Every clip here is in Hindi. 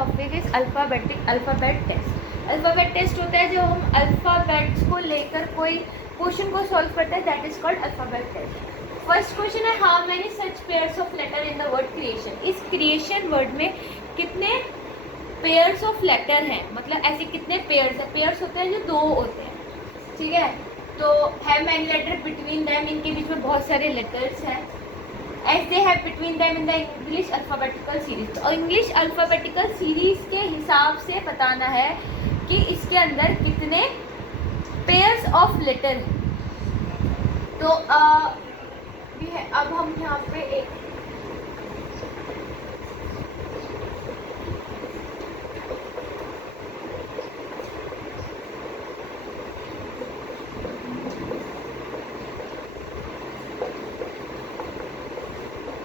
Topic is alphabet test. Alphabet test होता है जब हम अल्फ़ाबेट्स को लेकर कोई क्वेश्चन को सॉल्व करते हैं, that is called alphabet test. First question है how many such pairs of letter in the word creation. इस क्रिएशन वर्ड में कितने पेयर्स ऑफ लेटर हैं, मतलब ऐसे कितने पेयर्स हैं। पेयर्स होते हैं जो दो होते हैं, ठीक है। तो have many letter between them, इनके बीच में बहुत सारे लेटर्स हैं। As they have between them in the English alphabetical series. तो इंग्लिश अल्फ़ाबेटिकल सीरीज के हिसाब से बताना है कि इसके अंदर कितने पेयर्स ऑफ लेटर हैं। तो भी है। अब हम यहाँ पे एक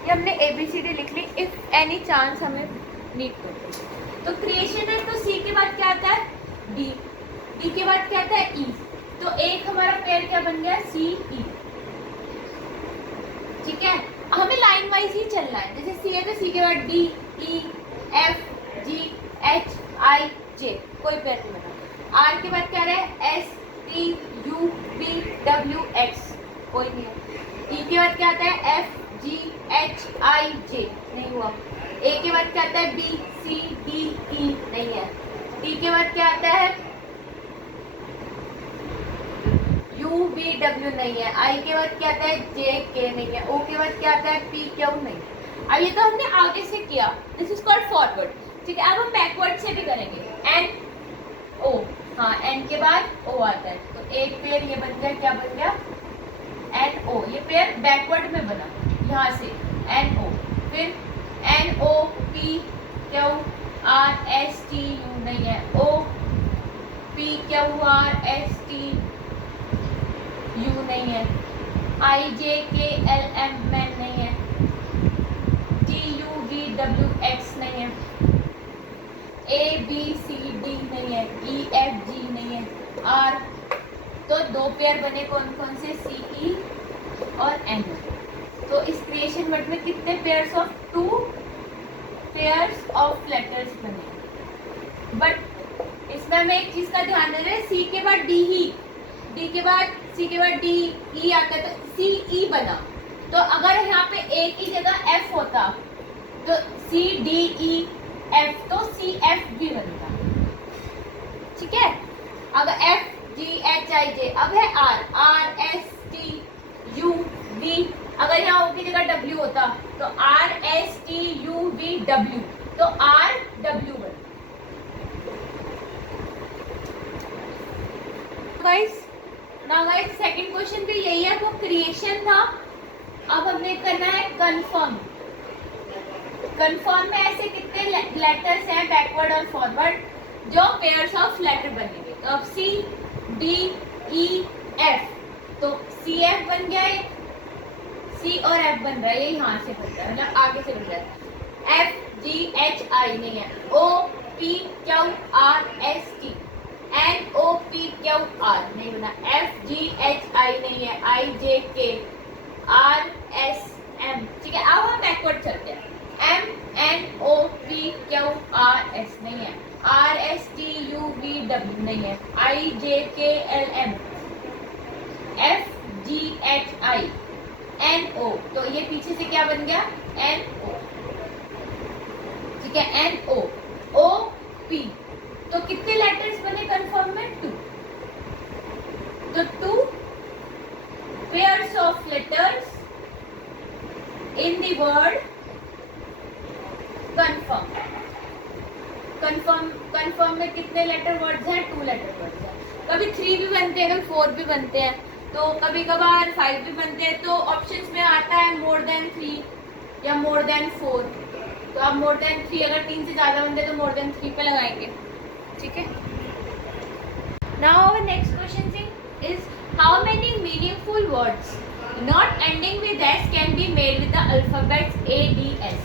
हमने ABCD लिख ली, इफ एनी चांस हमें नीड तो क्रिएशन है। तो C के बाद क्या आता है D, D के बाद क्या आता है E। तो एक हमारा पेयर क्या बन गया CE, ठीक है। हमें लाइन वाइज ही चलना है। जैसे C है तो C के बाद D E F G H I J, कोई पेयर नहीं बना। R के बाद क्या रहा है S T U V W X, कोई नहीं है। E के बाद क्या आता है F G H I J, नहीं हुआ। A के बाद क्या आता है B C D E, नहीं है। D के बाद क्या आता है U V W, नहीं है। I के बाद क्या आता है J K, नहीं है। O के बाद क्या आता है P Q, नहीं। अब ये तो हमने आगे से किया, दिस इज कॉल्ड फॉरवर्ड, ठीक है। अब हम बैकवर्ड से भी करेंगे। N O, हाँ N के बाद O आता है। तो एक पेयर ये बन गया, क्या बन गया N O। ये पेयर बैकवर्ड में बना, यहाँ से N O, फिर N O P Q R S T U, नहीं है। O P Q R S T U, नहीं है। I J K L M M, नहीं है। T U V W X, नहीं है। A B C D, नहीं है। E F G, नहीं है। R, तो दो पेयर बने कौन कौन से C E और N। तो इस क्रिएशन वर्ड में कितने pairs of, 2 pairs of letters बने। बट इसमें हमें एक चीज का ध्यान दे रहे हैं, C के बाद D ही, D के बाद C के बाद D E आता है तो C E बना। तो अगर यहाँ पे एक ही जगह F होता तो C D E F, तो C F भी बनता, ठीक है। अगर F G H I J, अब है R R S T U V, अगर यहाँ O की जगह W होता तो R S T U V W, तो R W बन। गाइस सेकंड क्वेश्चन भी यही है, वो क्रिएशन था। अब हमें करना है कंफर्म। कंफर्म में ऐसे कितने लेटर्स हैं बैकवर्ड और फॉरवर्ड जो पेयर्स ऑफ लेटर बनेंगे। तो अब C D E F, तो C F बन गया है, C और F बन रहा है, ये यहाँ से बन रहा है, मतलब आगे से बन रहा है। F G H I, नहीं है। O P Q R S T, N O P Q R, नहीं बना। F G H I, नहीं है। I J K R S M, ठीक है। अब हम बैकवर्ड चलते हैं। M N O P Q R S, नहीं है। R S T U V W, नहीं है। I J K L M F G H I N O, तो ये पीछे से क्या बन गया N O, ठीक है। N O O P, तो कितने लेटर्स बने कंफर्म में 2। तो 2 pairs of letters in the word confirm. Confirm में कितने लेटर वर्ड्स हैं, 2 लेटर वर्ड्स हैं। कभी 3 भी बनते हैं, कभी 4 भी बनते हैं, तो कभी कभार 5 भी बनते हैं। तो ऑप्शंस में आता है मोर देन 3 या मोर देन 4। तो आप मोर देन 3, अगर 3 से ज़्यादा बनते हैं तो मोर देन 3 पे लगाएंगे, ठीक है। Now next question is how many meaningful words not ending with S can be made with the alphabets A D S।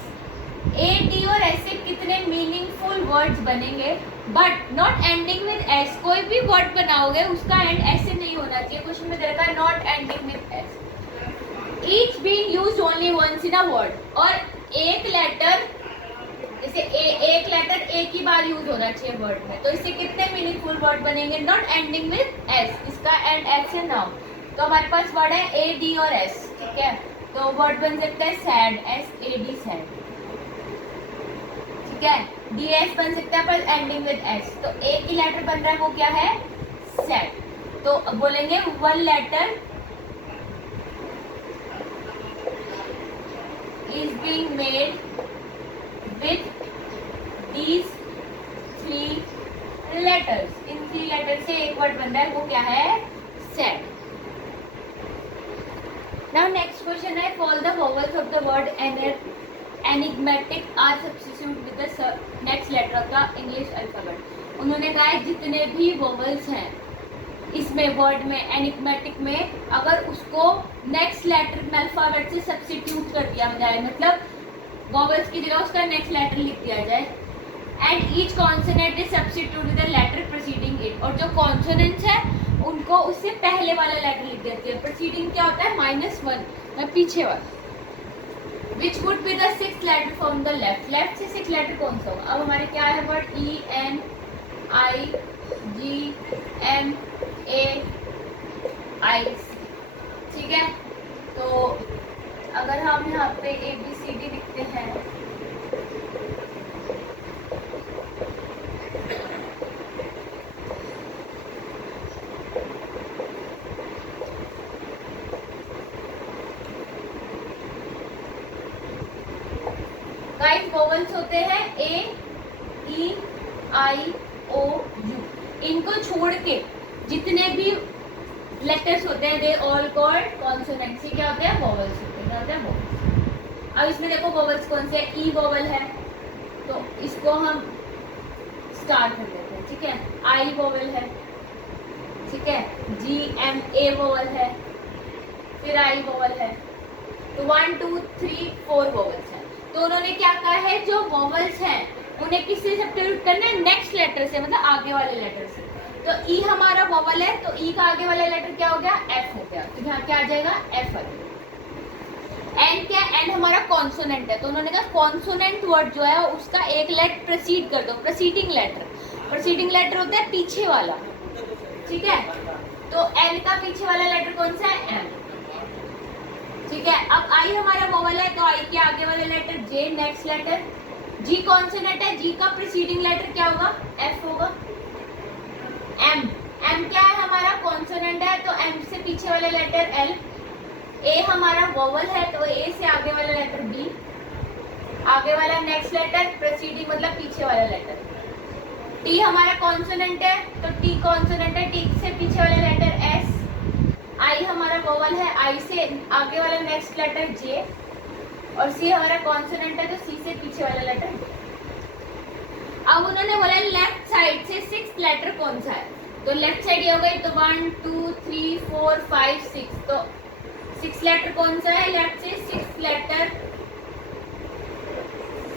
A D और S से कितने मीनिंगफुल वर्ड्स बनेंगे but not ending with S। कोई भी वर्ड बनाओगे उसका एंड S से नहीं होना चाहिए। क्वेश्चन में दे रखा है not ending with S। Each being used only once in a word, और एक लेटर जैसे एक लेटर एक ही बार यूज होना चाहिए वर्ड में, तो इससे कितने मीनिंगफुल वर्ड बनेंगे? नॉट एंडिंग विद एस, इसका एंड एस है नाउन, तो हमारे पास वर्ड है ए डी और एस, ठीक है। तो वर्ड बन सकता है sad, S A D sad, ठीक है। डी एस बन सकता है पर एंडिंग विद एस, तो एक ही लेटर बन रहा है, वो क्या है? सैड। तो अब बोलेंगे one letter is being made with these three letters. इन 3 लेटर से एक वर्ड बन रहा है, वो क्या है? sad. Now next question है all the vowels of the word enigmatic are substituted with the next letter of the English alphabet. उन्होंने कहा है जितने भी vowels हैं इसमें वर्ड में एनिग्मेटिक में, अगर उसको नेक्स्ट लेटर अल्फाबेट से सब्स्टिट्यूट कर दिया जाए, मतलब वॉवल्स की जगह उसका नेक्स्ट लेटर लिख दिया जाए, and each consonant is substitute with the letter preceding it, और जो कॉन्सोनेंट्स है उनको उससे पहले वाला लेटर लिख देते हैं। प्रीसीडिंग क्या होता है? -1, पीछे वाला। Which would be the 6th letter from the left, left से 6 लेटर कौन सा होगा? अब हमारे क्या है word? E N I G M A I, ठीक है। तो अगर हम यहाँ पे ए बी सी डी लिखते हैं, गाइस वोवेल्स होते हैं ए ई आई ओ यू, इनको छोड़ के जितने भी लेटर्स होते हैं दे ऑल कॉल्ड कॉन्सोनेंट्स। ये क्या होते हैं? वोवेल्स होते हैं। क्या होते हैं? वोवेल्स। अब इसमें देखो वोवेल्स कौन से? ई वोवेल है तो इसको हम स्टार कर देते हैं, ठीक है। आई वोवेल है, ठीक है। जी एम ए वोवेल है, फिर आई वोवेल है, तो 1 2 3 4 वोवेल्स हैं। तो उन्होंने क्या कहा है? जो वोवेल्स हैं उन्हें किससे सब्स्टिट्यूट करना है? नेक्स्ट लेटर से, मतलब आगे वाले लेटर से। तो ई हमारा वोवेल है, तो ई का आगे वाला लेटर क्या हो गया? एफ हो गया, तो यहाँ क्या आ जाएगा? एफ आ जाएगा। एन क्या? एन हमारा कॉन्सोनेंट है, तो उन्होंने कहा कॉन्सोनेंट वर्ड जो है उसका एक लेटर प्रीसीड कर दो, प्रीसीडिंग लेटर। प्रीसीडिंग लेटर होता है पीछे वाला, ठीक है। तो एन का पीछे वाला लेटर कौन सा है? एन, ठीक है। अब आई हमारा वोवेल है, तो आई के आगे वाला लेटर जे, नेक्स्ट लेटर। जी कॉन्सोनेंट है, जी का प्रीसीडिंग लेटर क्या होगा? एफ होगा। एम, एम क्या है? हमारा कॉन्सोनेंट है, तो एम से पीछे वाला लेटर एल। ए हमारा वोवेल है, तो ए से आगे वाला लेटर बी, आगे वाला नेक्स्ट लेटर प्रीसीडिंग मतलब पीछे वाला लेटर। टी हमारा कॉन्सोनेंट है, तो टी कॉन्सोनेंट है, टी से पीछे वाला लेटर एस। आई हमारा वोवेल है, आई से आगे वाला नेक्स्ट लेटर जे, और सी हमारा कॉन्सोनेंट है, तो सी से पीछे वाला लेटर। अब उन्होंने बोला लेफ्ट साइड से 6th लेटर कौन सा है? तो लेफ्ट साइड ये हो गई, तो 1 2 3 4 5 6, तो 6 लेटर कौन सा है? लेफ्ट से 6th letter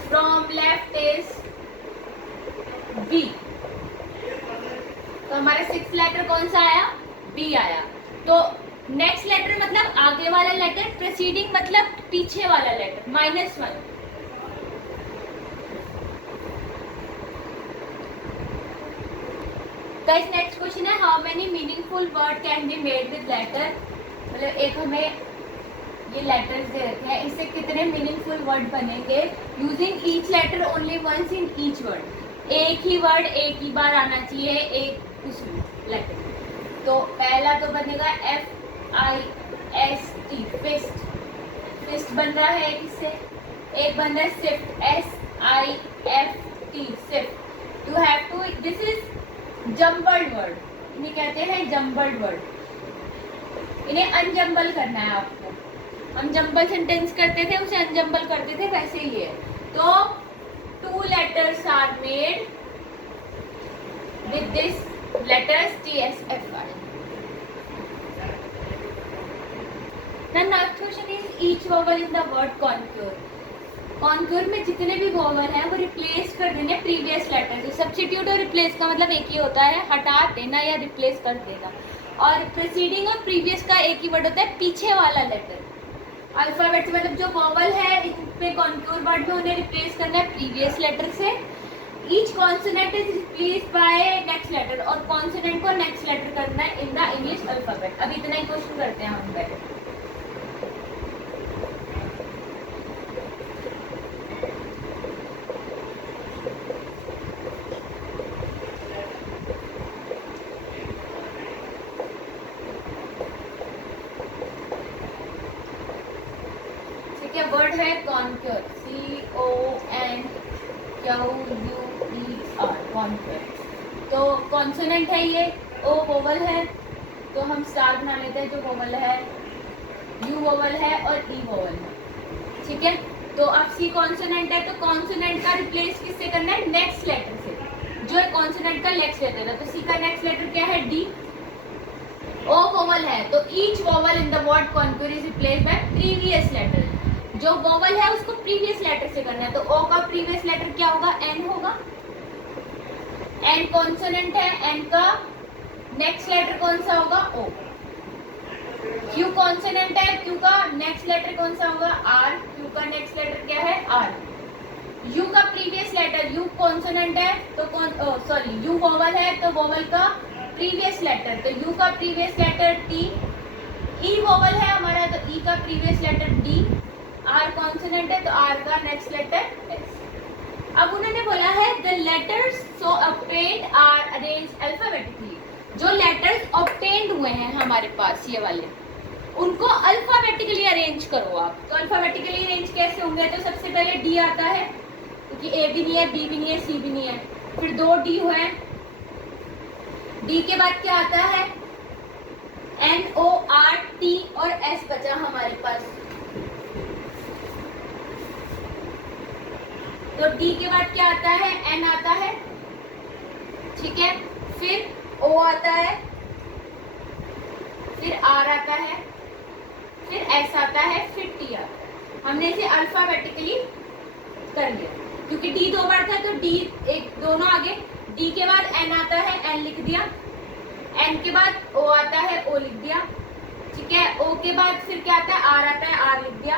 from left is B, तो हमारा 6th लेटर कौन सा आया? बी आया। तो नेक्स्ट लेटर मतलब आगे वाला लेटर, प्रीसीडिंग मतलब पीछे वाला लेटर, -1। गाइस नेक्स्ट क्वेश्चन है how many meaningful word can be made with letter, मतलब एक हमें ये लेटर्स दे रखे हैं, इससे कितने मीनिंगफुल वर्ड बनेंगे using each letter only once in each word. एक ही वर्ड एक ही बार आना चाहिए एक उसमें लेटर। तो पहला तो बनेगा FIST, फिस्ट, फिस्ट बन रहा है एक इससे। एक बन रहा है sift, SIFT, sift. You have to, this is jumbled word, इन्हें कहते हैं जम्बल्ड वर्ड। इन्हें अनजम्बल करना है आपको। हम जम्बल सेंटेंस करते थे उसे अनजम्बल करते थे, वैसे ही है। तो 2 letters are made with this letters TSFI. The next question is each vowel in the word conquer. Conquer में जितने भी वॉवल हैं वो रिप्लेस कर देने प्रीवियस लेटर से। सब्स्टिट्यूट और रिप्लेस का मतलब एक ही होता है, हटा देना या रिप्लेस कर देना। और प्रीसीडिंग और प्रीवियस का एक ही वर्ड होता है, पीछे वाला लेटर। अल्फाबेट से मतलब जो वॉवल है इसमें कॉन्क्योर वर्ड में उन्हें रिप्लेस करना है प्रीवियस लेटर से। Each consonant is replaced by next letter, और कॉन्सोनेंट को नेक्स्ट लेटर करना है इन द इंग्लिश अल्फाबेट। अब इतना ही क्वेश्चन करते हैं हम पहले। वर्ड है कॉन्क्योर, CONQUER, कॉन्क्योर। तो कॉन्सोनेंट है ये, ओ वोवल है तो हम स्टार बना लेते हैं, जो वोवल है यू वोवल है और ई वोवल है, ठीक है। तो अब सी कॉन्सोनेंट है तो कॉन्सोनेंट का रिप्लेस किससे करना है, नेक्स्ट लेटर से, जो है कॉन्सोनेंट का नेक्स्ट लेटर है। तो सी का नेक्स्ट लेटर क्या है, डी। ओ वोवल है तो each vowel in the word conquer is replaced by previous letter, जो वोवल है उसको प्रीवियस लेटर से करना है। तो ओ का प्रीवियस लेटर क्या होगा, एन होगा। एन कॉन्सोनेंट है, एन का नेक्स्ट लेटर कौन सा होगा, ओ। क्यू कॉन्सोनेंट है, क्यू का नेक्स्ट लेटर कौन सा होगा, आर। क्यू का नेक्स्ट लेटर क्या है, आर। यू का प्रीवियस लेटर, यू कॉन्सोनेंट है तो यू वोवल है तो वोवल का प्रीवियस लेटर, तो यू का previous letter T. E vowel है हमारा तो ई का previous letter D. R consonant है तो आर का नेक्स्ट लेटर एस। अब उन्होंने बोला है the letters so obtained are arranged alphabetically, जो लेटर्स ऑब्टेन्ड हुए हैं हमारे पास ये वाले, उनको अल्फाबेटिकली अरेंज करो आप। तो अल्फाबेटिकली अरेंज कैसे होंगे, तो सबसे पहले डी आता है क्योंकि ए भी नहीं है, बी भी नहीं है, सी भी नहीं है, फिर दो डी हुए। डी के बाद क्या आता है, एन ओ आर टी और एस बचा हमारे पास। तो डी के बाद क्या आता है, एन आता है, ठीक है, फिर ओ आता है, फिर आर आता है, फिर एस आता है, फिर टी आता है। हमने इसे अल्फाबेटिकली कर लिया क्योंकि डी दो बार था तो डी एक दोनों आगे। डी के बाद एन आता है, एन लिख दिया। एन के बाद ओ आता है, ओ लिख दिया, ठीक है। ओ के बाद फिर क्या आता है, आर आता है, आर लिख दिया।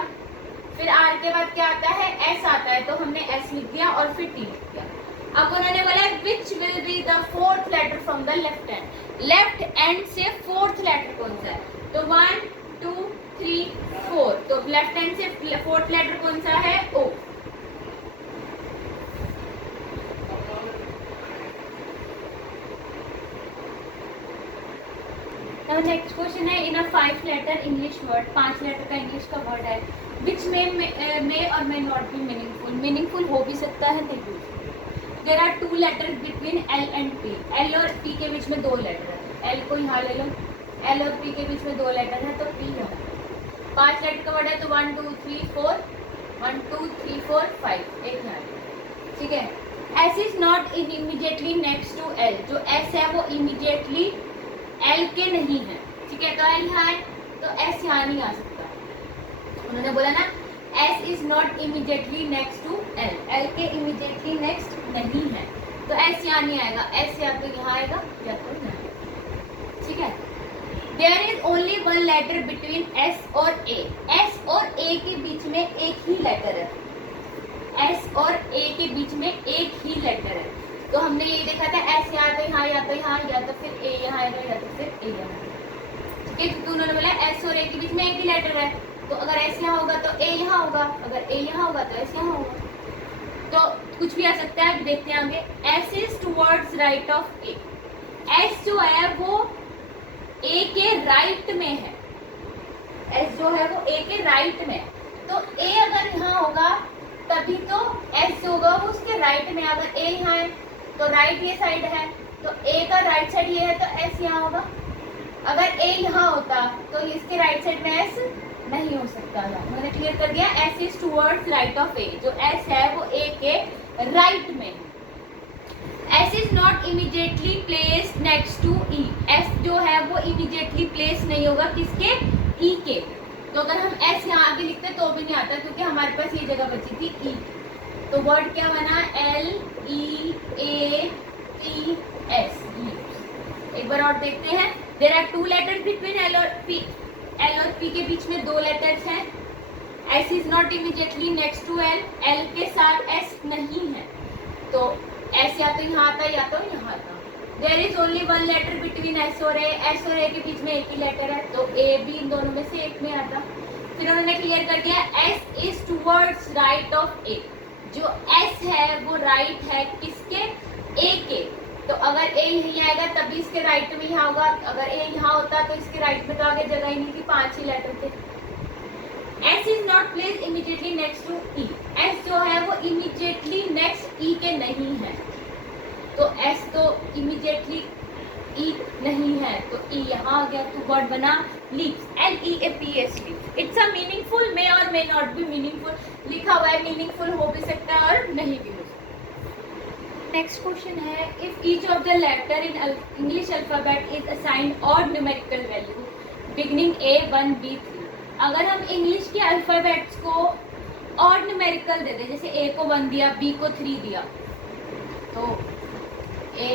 फिर आर के बाद क्या आता है, एस आता है तो हमने एस लिख दिया और फिर टी लिख दिया। अब उन्होंने बोला which will be the fourth letter from the left hand, left hand से फोर्थ लेटर कौन सा है, तो 1 2 3 4, तो लेफ्ट हैंड से फोर्थ लेटर कौन सा है, ओ। नेक्स्ट क्वेश्चन है in a 5 letter English word, 5 letter का इंग्लिश का वर्ड है विच मे और may not be meaningful, meaningful हो भी सकता है नहीं भी। There are 2 letters between L and P, L और पी के बीच में 2 लेटर है, एल को यहाँ ले लो, एल और पी के बीच में 2 लेटर है तो पी है। 5 लेटर का वर्ड है तो 1 2 3 4, 1 2 3 4 5, एक यहाँ, ठीक है। S is not immediately next to L, जो एस है वो इमीडिएटली एल के नहीं है, ठीक है। तो एल यहाँ है तो एस यहाँ नहीं आ सकता। उन्होंने बोला ना S is not immediately next to L, L के इमीडिएटली नेक्स्ट नहीं है तो एस यहाँ नहीं आएगा, एस या तो यहाँ आएगा या तो यहाँ, ठीक है। There is only 1 letter between S और ए, एस और ए के बीच में एक ही लेटर है, एस और ए के बीच में एक ही लेटर है। तो हमने ये देखा था एस या तो यहाँ या तो यहाँ या तो फिर ए यहाँ आएगा या तो फिर ए यहाँ, ठीक है। क्योंकि उन्होंने बोला एस और ए के बीच में एक ही लेटर है तो अगर एस यहाँ होगा तो ए यहाँ होगा, अगर ए यहाँ होगा तो एस यहाँ होगा, तो कुछ भी आ सकता है। देखते हैं आगे, S is towards right of A, S जो है वो ए के राइट में है, एस जो है वो ए के राइट में है तो ए अगर यहाँ होगा तभी तो एस जो होगा वो उसके राइट में, अगर ए यहाँ है तो राइट ये साइड है तो ए का राइट साइड ये है तो एस यहाँ होगा। अगर ए यहाँ होता तो इसके राइट साइड में एस नहीं हो सकता था। मैंने क्लियर कर दिया, S is towards right of A, जो एस है वो ए के राइट में है। S is not immediately place next to E, S जो है वो इमीडिएटली प्लेस नहीं होगा किसके, ई के। तो अगर हम एस यहाँ आगे लिखते तो भी नहीं आता क्योंकि हमारे पास ये जगह बची थी ई। तो वर्ड क्या बना, L E A P S, एक बार और देखते हैं। There are 2 letters between L और पी, एल और पी के बीच में 2 लेटर्स हैं S is not immediately next to L, L के साथ S नहीं है, तो S या तो यहाँ आता या तो यहाँ आता। There is only one letter between S और A के बीच में एक ही लेटर है, तो A भी इन दोनों में से एक में आता। फिर उन्होंने क्लियर कर दिया S is towards right of A, जो S है वो राइट है किसके, A के, तो अगर A यहीं आएगा तभी इसके राइट में यहाँ होगा, अगर A यहाँ होता तो इसके राइट में तो आगे जगह ही नहीं थी, 5 ही लेटर थे। S is not place immediately next to E, S जो है वो इमीडिएटली नेक्स्ट E के नहीं है, तो S तो इमीडिएटली E नहीं है, तो E यहाँ आ गया, तो वर्ड बना leaves, LEAPS leaves. It's a meaningful, may और मे नॉट बी मीनिंगफुल, लिखा हुआ है मीनिंगफुल हो भी सकता है और नहीं भी हो सकता। नेक्स्ट क्वेश्चन है, if each of the letter in English alphabet is assigned odd numerical value beginning A1 B3, अगर हम इंग्लिश के अल्फाबेट्स को ऑड न्यूमेरिकल दे दें, जैसे A को 1 दिया, B को 3 दिया, तो A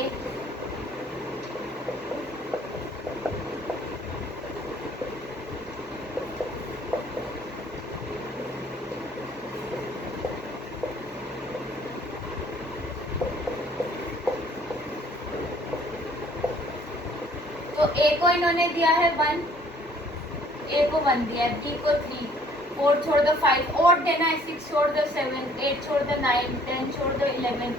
तो A को इन्होंने दिया है 1, A को 1 दिया है, B को 3, 4 छोड़ दो 5, और देना है 6 छोड़ दो 7, 8 छोड़ दो 9, 10 छोड़ दो 11,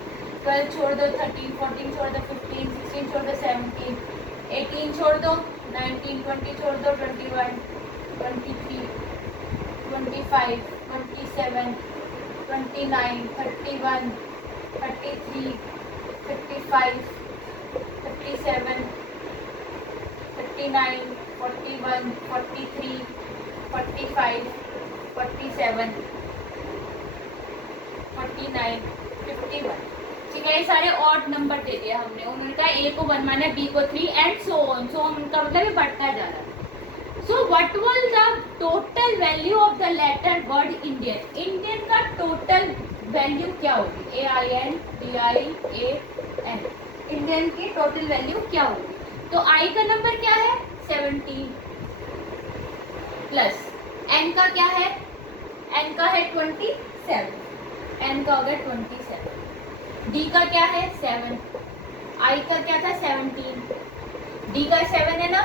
12 छोड़ दो 13, 14 छोड़ दो 15, 16 छोड़ दो 17, 18 छोड़ दो 19, 20 छोड़ दो 21, 23, 25, 27, 29, 31, 33, 35, 37, 39, 41, 43, 45, 47, 49, 51। ठीक है, ये सारे ऑड नंबर दे दिया हमने। उन्होंने कहा A को 1 माना, B को 3 एंड सो ऑन, उनका मतलब ये बढ़ता जा रहा है। So what was the total value of the letter word Indian, Indian का टोटल वैल्यू क्या होगी, AINDIAN, इंडियन की टोटल वैल्यू क्या होगी, तो I का नंबर क्या है 17 प्लस N का क्या है, N का है 27, N का हो गया 27, D का क्या है 7, I का क्या था 17, D का 7 है ना,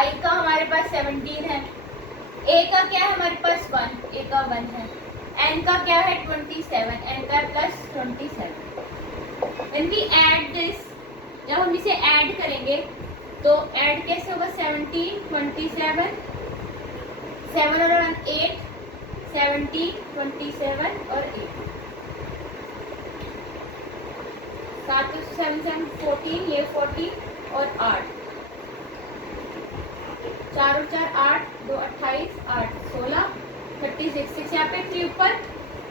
I का हमारे पास 17 है, A का क्या है हमारे पास 1, A का 1 है, N का क्या है 27, N का plus 27। When we add this, जब हम इसे ऐड करेंगे तो ऐड कैसे होगा, 17, 27, 7 और 1 8, 17, 27 और 8, 7 7 7 14, ये 14 और 8, 4 और 4 8, 2 28, 8 16, 36, 6 यहाँ पे 3 ऊपर,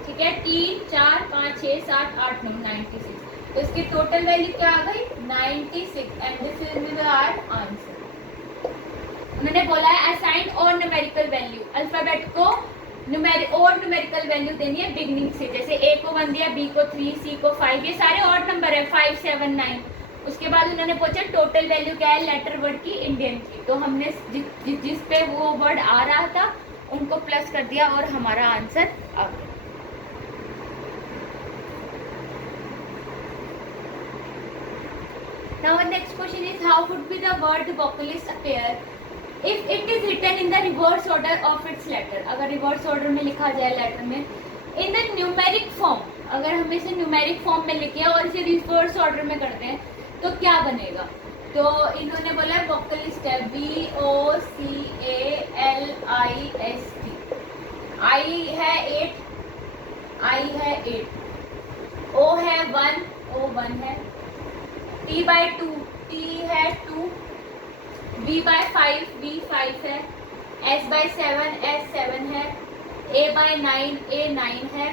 ठीक है, 3 4 5 6 7 8 9 96, तो इसकी टोटल वैल्यू क्या आ गई 96, and this is our answer. उन्होंने बोला है असाइन और न्यूमेरिकल वैल्यू, अल्फाबेट को और न्यूमेरिकल वैल्यू देनी है बिगनिंग से, जैसे A को 1 दिया, B को 3, C को 5, ये सारे ऑड नंबर है 5 7 9। उसके बाद उन्होंने पूछा टोटल वैल्यू क्या है लेटर वर्ड की इंडियन की, तो हमने जिस पे वो वर्ड आ रहा था उनको प्लस कर दिया और हमारा आंसर आ गया। Now the next question is how would be the word vocalist appear if it is written in the reverse order of its letter, अगर reverse order में लिखा जाए लेटर में, in the numeric form, अगर हम इसे न्यूमेरिक फॉर्म में लिखे और इसे रिवर्स ऑर्डर में करते हैं तो क्या बनेगा, तो इन्होंने बोला वोकलिस्ट है VOCALIST, I है 8, I है 8, O है 1, O 1 है, T by 2, T है 2, V by 5, V 5 है, S by 7, S 7 है, A by 9, A 9 है,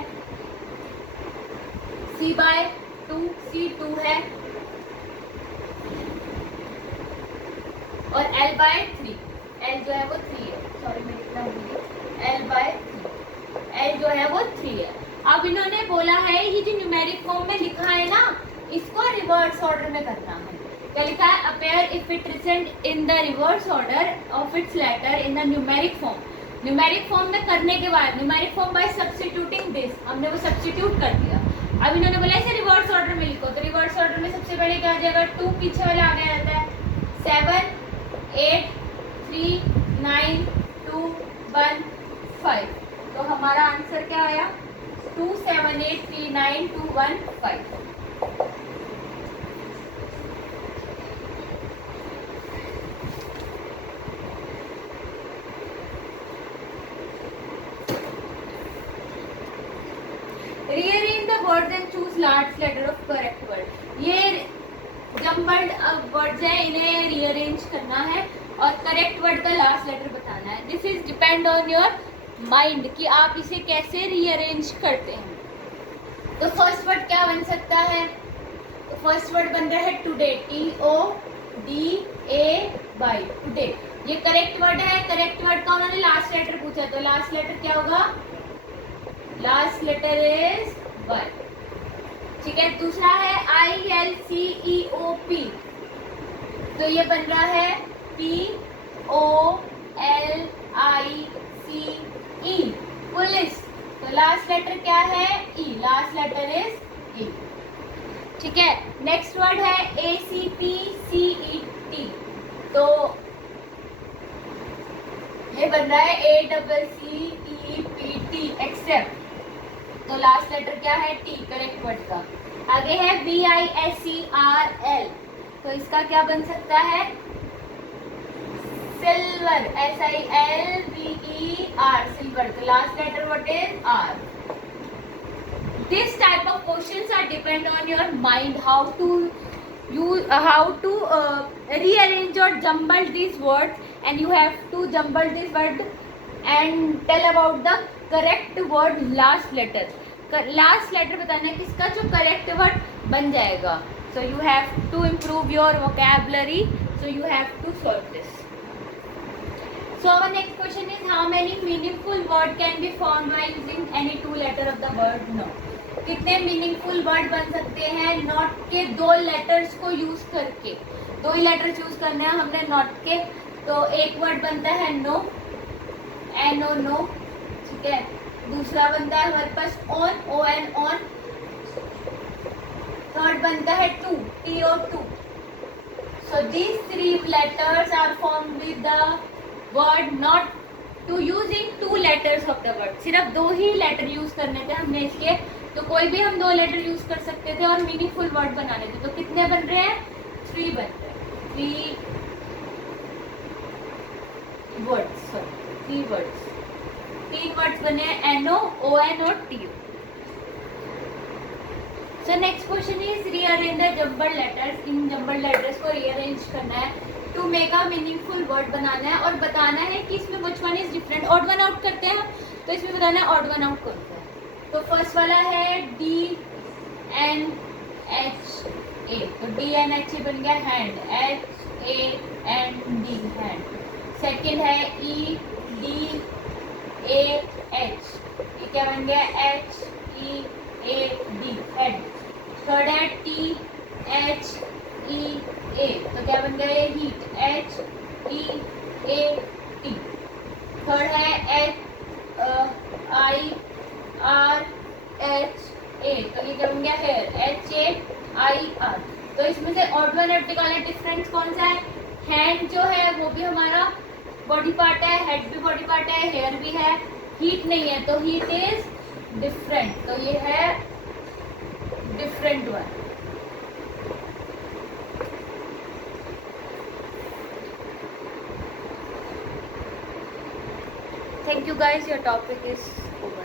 C by 2, C 2 है और L by 3, L जो है वो 3 है, सॉरी मैं लिखना भूल, L by 3, L जो है वो 3 है। अब इन्होंने बोला है ये जो न्यूमेरिक फॉर्म में लिखा है ना, इसको रिवर्स ऑर्डर में करना है। क्या लिखा है, appear if it recent in the reverse order of its letter in the numeric form, numeric form में करने के बाद, numeric form by substituting this, हमने वो सब्स्टिट्यूट कर दिया। अब इन्होंने बोला इसे रिवर्स ऑर्डर में लिखो, तो रिवर्स ऑर्डर में सबसे पहले क्या आ जाएगा, 2 पीछे वाला आगे आता है, 7 8 3 9 2 1 5। तो हमारा आंसर क्या आया, 2 7 8 3 9 2 1 5। Rearrange the words and choose last letter of correct word. ये जम्बल्ड वर्ड्स है, इन्हें रीअरेंज करना है और करेक्ट वर्ड का लास्ट लेटर बताना है। This is depend on your mind कि आप इसे कैसे रीअरेंज करते हैं। तो फर्स्ट वर्ड क्या बन सकता है, तो फर्स्ट वर्ड बन रहा है टुडे, TODAY, टुडे। ये करेक्ट वर्ड है, करेक्ट वर्ड का उन्होंने लास्ट लेटर पूछा, तो लास्ट लेटर क्या होगा, लास्ट लेटर इज 1, ठीक है। दूसरा है ILCEOP, तो ये बन रहा है POLICE, पुलिस, तो लास्ट लेटर क्या है, E, last letter is E, ठीक है। नेक्स्ट वर्ड है ACPCET, तो ये बन रहा है ACCEPT, एक्सेप्ट, तो लास्ट लेटर क्या है, T, करेक्ट वर्ड का। आगे है VISERL, तो इसका क्या बन सकता है, सिल्वर, SILVER, सिल्वर, तो last letter what is R। This type of questions are depend on your mind how to rearrange or jumble these words, and you have to jumble this word and tell about the correct word last letter. Last letter बताना है किसका जो correct word बन जाएगा. So you have to improve your vocabulary. So you have to solve this. So our next question is, how many meaningful word can be formed by using any two letter of the word no? कितने मीनिंगफुल वर्ड बन सकते हैं नॉट के दो लेटर्स को यूज करके? दो ही लेटर्स यूज करने हैं हमने नॉट के, तो एक वर्ड बनता है नो, NO, नो, ठीक है। दूसरा बनता है हमारे पास ऑन, ON, ऑन। थर्ड बनता है to, TO, to. So these three letters are formed with the word not to using two letters of the word. सिर्फ दो ही लेटर यूज करने थे हमने इसके, तो कोई भी हम दो लेटर यूज कर सकते थे और मीनिंगफुल वर्ड बनाने थे। तो कितने बन रहे हैं? 3 बन रहे हैं। 3 वर्ड्स, 3 वर्ड्स बने हैं, NO, ON और TO। So next question is rearrange the jumbled letters. In jumbled letters को rearrange करना है to make a meaningful word बनाना है और बताना है कि इसमें which one is different. odd one out करते हैं तो इसमें बताना है odd one out कौन सा है। तो फर्स्ट वाला है DNHA, तो DNHA बन गया हैंड, HAND, हैंड। सेकेंड है EDAH, ये क्या बन गया? HEAD, head. थर्ड है THEA, तो क्या बन गया? ये हीट, HEAT। थर्ड है HIRHA, तो ये क्या बन गया? Hair, HAIR। तो इसमें से ऑड वन एड वाला डिफरेंस कौन सा है? हैंड जो है वो भी हमारा बॉडी पार्ट है, हेड भी बॉडी पार्ट है, हेयर भी है, हीट नहीं है, तो हीट इज डिफरेंट, तो ये है different one. Thank you guys, your topic is over.